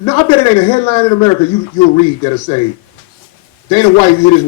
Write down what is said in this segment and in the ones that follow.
No, I bet it ain't a headline in America you'll read that'll say Dana White hit his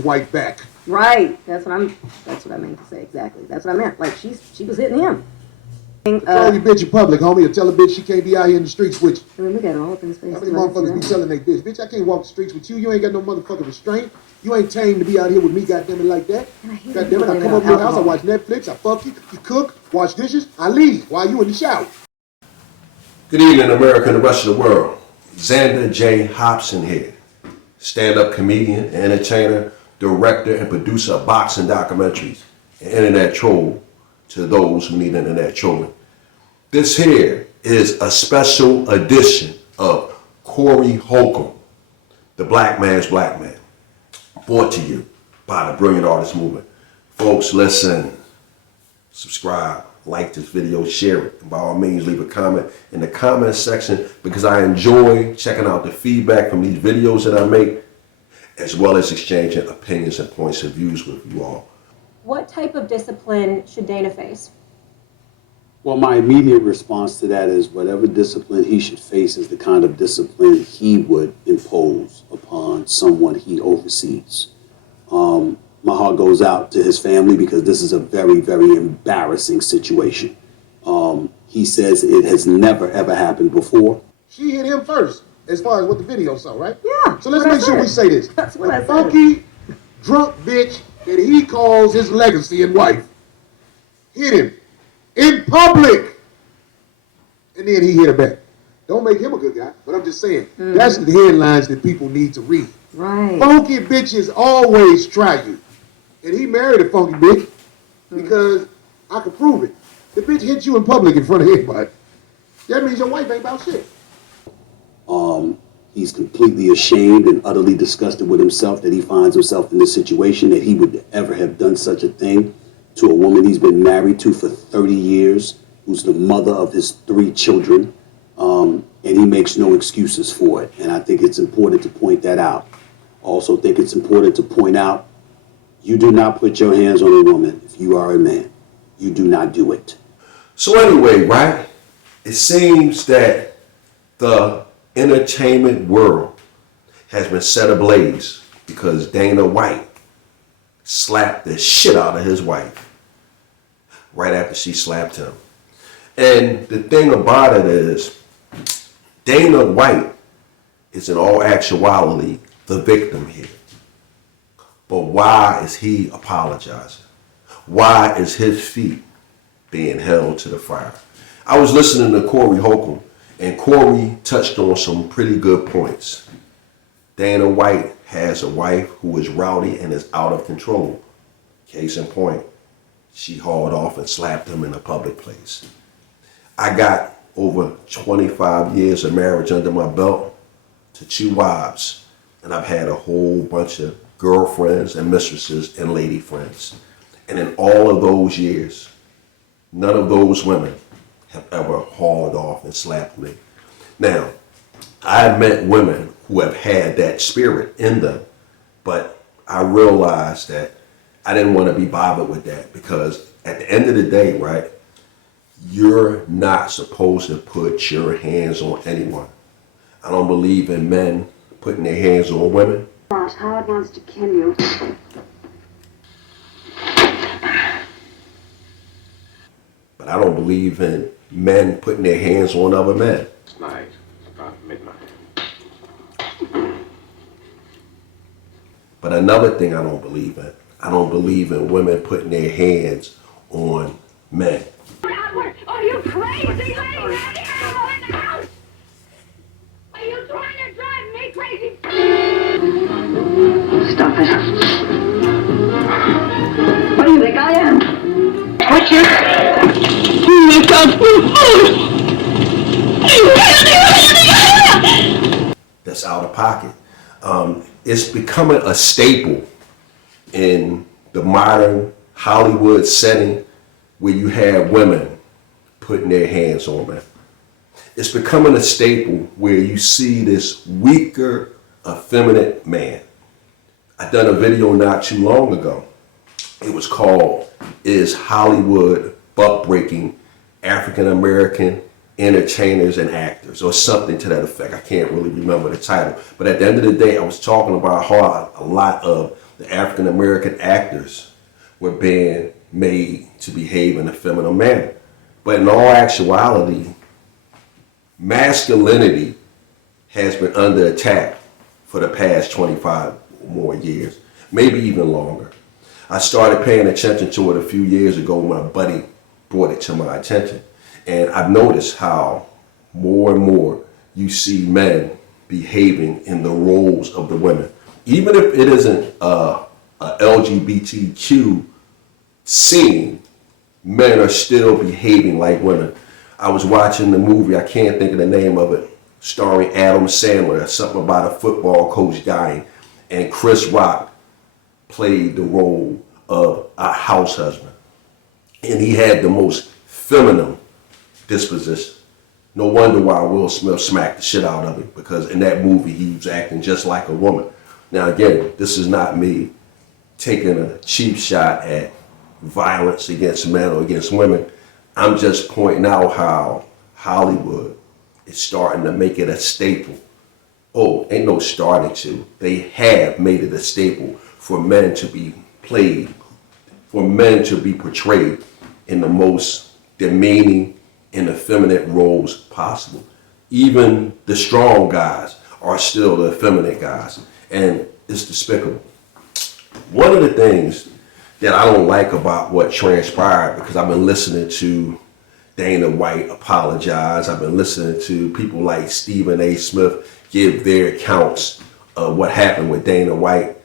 wife back. Right. That's what I meant to say exactly. That's what I meant. Like she was hitting him. Tell your bitch in public, homie, or tell a bitch she can't be out here in the streets with you. I mean, look at all up in his face. How many motherfuckers be telling they bitch? Bitch, I can't walk the streets with you. You ain't got no motherfucking restraint. You ain't tame to be out here with me, goddamn it, like that. Goddamn it, I come over your house, I watch Netflix, I fuck you, you cook, wash dishes, I leave while you in the shower. Good evening, America and the rest of the world. Xander J. Hobson here. Stand-up comedian, entertainer, director, and producer of boxing documentaries, and internet troll to those who need internet trolling. This here is a special edition of Corey Holcomb, the Black Man's Black Man, brought to you by the Brilliant Artist Movement. Folks, listen, subscribe, like this video, share it, and by all means leave a comment in the comment section because I enjoy checking out the feedback from these videos that I make, as well as exchanging opinions and points of views with you all. What type of discipline should Dana face? Well, my immediate response to that is whatever discipline he should face is the kind of discipline he would impose upon someone he oversees. My heart goes out to his family because this is a very, very embarrassing situation. He says it has never, ever happened before. She hit him first, as far as what the video saw, right? Yeah. So let's make sure we say this. That's what I said. Funky, drunk bitch that he calls his legacy and wife hit him in public, and then he hit her back. Don't make him a good guy, but I'm just saying, that's the headlines that people need to read. Right. Funky bitches always try you. And he married a funky bitch because I can prove it. The bitch hit you in public in front of everybody. That means your wife ain't about shit. He's completely ashamed and utterly disgusted with himself that he finds himself in this situation, that he would ever have done such a thing to a woman he's been married to for 30 years, who's the mother of his 3 children, and he makes no excuses for it. And I think it's important to point that out. I also think it's important to point out, you do not put your hands on a woman if you are a man. You do not do it. So anyway, right, it seems that the entertainment world has been set ablaze because Dana White slapped the shit out of his wife right after she slapped him. And the thing about it is, Dana White is in all actuality the victim here. But why is he apologizing? Why is his feet being held to the fire? I was listening to Corey Holcomb, and Corey touched on some pretty good points. Dana White has a wife who is rowdy and is out of control. Case in point, she hauled off and slapped him in a public place. I got over 25 years of marriage under my belt to 2 wives, and I've had a whole bunch of girlfriends and mistresses and lady friends. And in all of those years, none of those women have ever hauled off and slapped me. Now, I met women who have had that spirit in them, but I realized that I didn't want to be bothered with that because at the end of the day, right, you're not supposed to put your hands on anyone. I don't believe in men putting their hands on women. Gosh, Howard wants to kill you. But I don't believe in men putting their hands on other men. Tonight, about midnight. But another thing I don't believe in women putting their hands on men. Are you crazy? Are you trying to drive me crazy? Stop it. What do you think I am? What you? That's out of pocket. It's becoming a staple in the modern Hollywood setting where you have women putting their hands on men. It's becoming a staple where you see this weaker, effeminate man. I done a video not too long ago. It was called, Is Hollywood Buck Breaking African American entertainers and actors, or something to that effect. I can't really remember the title. But at the end of the day, I was talking about how a lot of the African American actors were being made to behave in a feminine manner. But in all actuality, masculinity has been under attack for the past 25 or more years, maybe even longer. I started paying attention to it a few years ago when my buddy brought it to my attention. And I've noticed how more and more you see men behaving in the roles of the women. Even if it isn't a LGBTQ scene, men are still behaving like women. I was watching the movie, I can't think of the name of it, starring Adam Sandler, something about a football coach dying, and Chris Rock played the role of a house husband. And he had the most feminine disposition. No wonder why Will Smith smacked the shit out of him, because in that movie he was acting just like a woman. Now again, this is not me taking a cheap shot at violence against men or against women. I'm just pointing out how Hollywood is starting to make it a staple. Oh, ain't no starting to. They have made it a staple for men to be played, for men to be portrayed in the most demeaning and effeminate roles possible. Even the strong guys are still the effeminate guys, and it's despicable. One of the things that I don't like about what transpired, because I've been listening to Dana White apologize, I've been listening to people like Stephen A. Smith give their accounts of what happened with Dana White,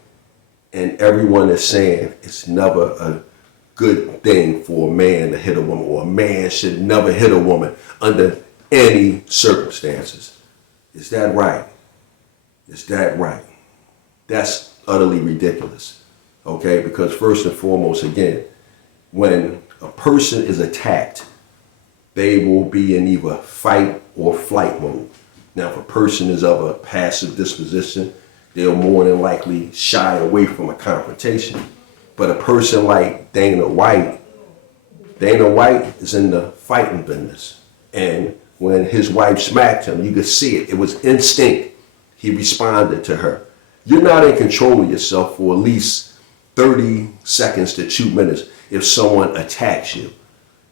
and everyone is saying it's never a good thing for a man to hit a woman, or a man should never hit a woman under any circumstances. Is that right? Is that right? That's utterly ridiculous. Okay, because first and foremost, again, when a person is attacked, they will be in either fight or flight mode. Now, if a person is of a passive disposition, they'll more than likely shy away from a confrontation. But a person like Dana White is in the fighting business. And when his wife smacked him, you could see it. It was instinct. He responded to her. You're not in control of yourself for at least 30 seconds to 2 minutes if someone attacks you.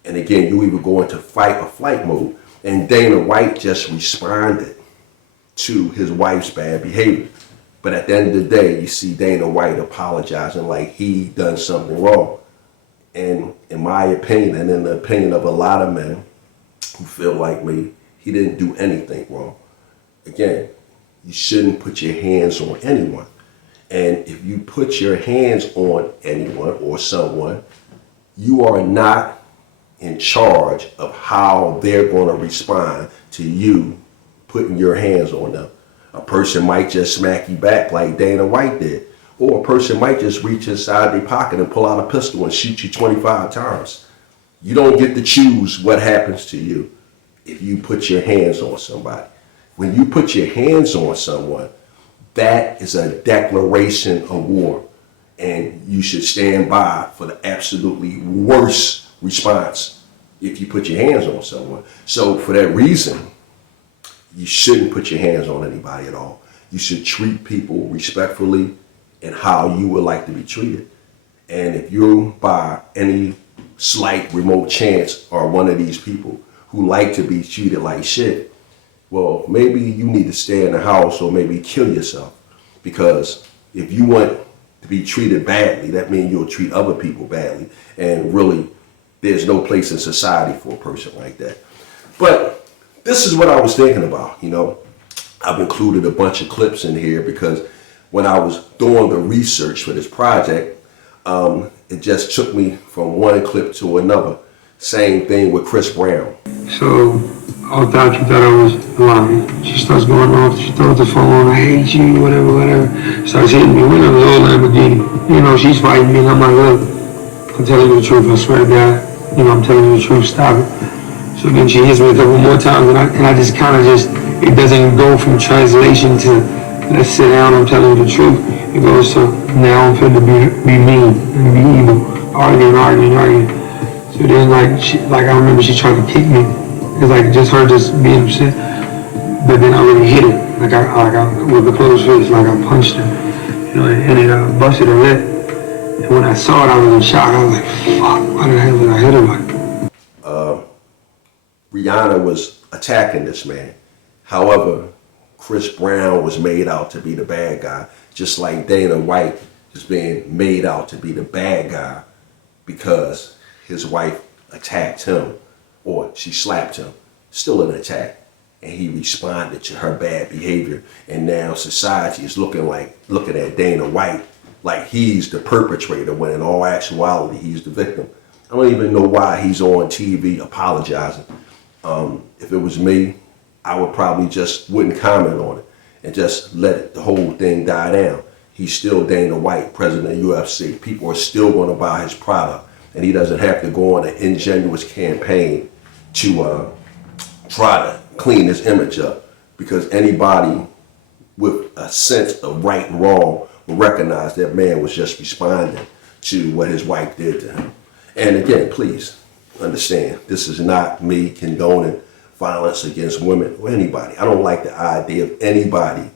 And again, you either go into fight or flight mode. And Dana White just responded to his wife's bad behavior. But at the end of the day, you see Dana White apologizing like he done something wrong. And in my opinion, and in the opinion of a lot of men who feel like me, he didn't do anything wrong. Again, you shouldn't put your hands on anyone. And if you put your hands on anyone or someone, you are not in charge of how they're going to respond to you putting your hands on them. A person might just smack you back like Dana White did. Or a person might just reach inside their pocket and pull out a pistol and shoot you 25 times. You don't get to choose what happens to you if you put your hands on somebody. When you put your hands on someone, that is a declaration of war. And you should stand by for the absolutely worst response if you put your hands on someone. So for that reason, you shouldn't put your hands on anybody at all. You should treat people respectfully and how you would like to be treated. And if you, by any slight remote chance, are one of these people who like to be treated like shit, well, maybe you need to stay in the house or maybe kill yourself. Because if you want to be treated badly, that means you'll treat other people badly. And really, there's no place in society for a person like that. But this is what I was thinking about, you know. I've included a bunch of clips in here because when I was doing the research for this project, it just took me from one clip to another. Same thing with Chris Brown. So, all thought you thought I was lying. She starts going off, she throws the phone, I hate you, whatever. Starts hitting me with an old Lamborghini. You know, she's fighting me and I'm like, look, I'm telling you the truth, I swear to God. You know, I'm telling you the truth, stop it. So then she hits me a couple more times and I just kind of it doesn't go from translation to let's sit down, I'm telling you the truth. It goes to now I'm fit to be mean and be evil, arguing. So then I remember she tried to kick me. It's like just her just being upset. But then I really hit her. Like I with a closed fist, like I punched her. You know, and it busted her lip. And when I saw it, I was in shock. I was like, fuck, why the hell did I hit her like that? Rihanna was attacking this man. However, Chris Brown was made out to be the bad guy, just like Dana White is being made out to be the bad guy because his wife attacked him or she slapped him. Still an attack. And he responded to her bad behavior. And now society is looking at Dana White like he's the perpetrator when in all actuality he's the victim. I don't even know why he's on TV apologizing. If it was me, I would probably just wouldn't comment on it and just let the whole thing die down. He's still Dana White, president of UFC. People are still going to buy his product, and he doesn't have to go on an ingenuous campaign to try to clean his image up, because anybody with a sense of right and wrong will recognize that man was just responding to what his wife did to him. And again, please understand, this is not me condoning violence against women or anybody. I don't like the idea of anybody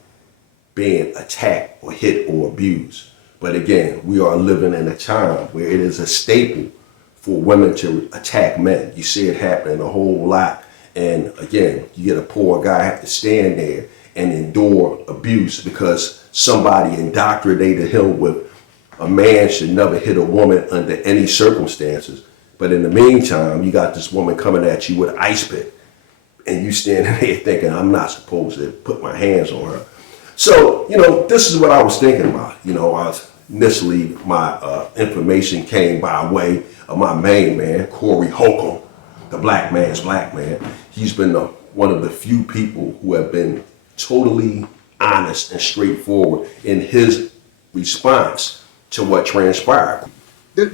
being attacked or hit or abused. But again, we are living in a time where it is a staple for women to attack men. You see it happening a whole lot. And again, you get a poor guy have to stand there and endure abuse because somebody indoctrinated him with a man should never hit a woman under any circumstances. But in the meantime, you got this woman coming at you with an ice pick. And you standing there thinking, I'm not supposed to put my hands on her. So, this is what I was thinking about. Initially, my information came by way of my main man, Corey Holcomb, the black man's black man. He's been one of the few people who have been totally honest and straightforward in his response to what transpired.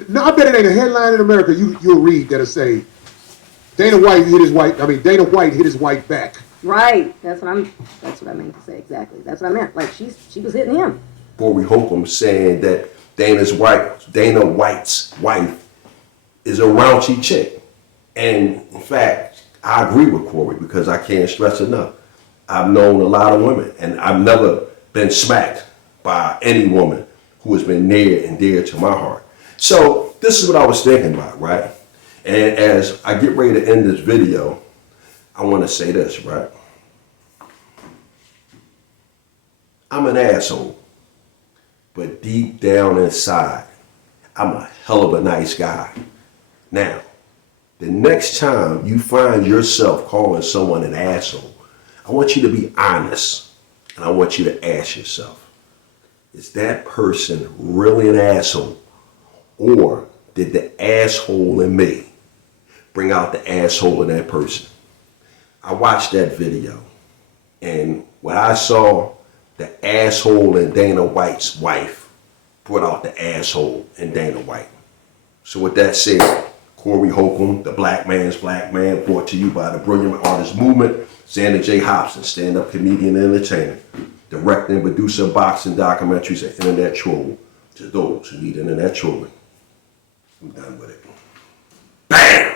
No, I bet it ain't a headline in America you'll read that'll say, Dana White hit his wife back. Right. That's what I meant to say exactly. That's what I meant. Like she was hitting him. Corey Holcomb saying that Dana White's wife is a raunchy chick. And in fact, I agree with Corey because I can't stress enough. I've known a lot of women and I've never been smacked by any woman who has been near and dear to my heart. So this is what I was thinking about, right? And as I get ready to end this video, I want to say this, right? I'm an asshole, but deep down inside, I'm a hell of a nice guy. Now, the next time you find yourself calling someone an asshole, I want you to be honest, and I want you to ask yourself, is that person really an asshole? Or did the asshole in me bring out the asshole in that person? I watched that video, and when I saw the asshole in Dana White's wife brought out the asshole in Dana White. So with that said, Corey Holcomb, the black man's black man, brought to you by the Brilliant Artist Movement, Xander J. Hobson, stand-up comedian and entertainer, director and producer of boxing documentaries and internet troll. To those who need internet trolling, I'm done with it. Bam!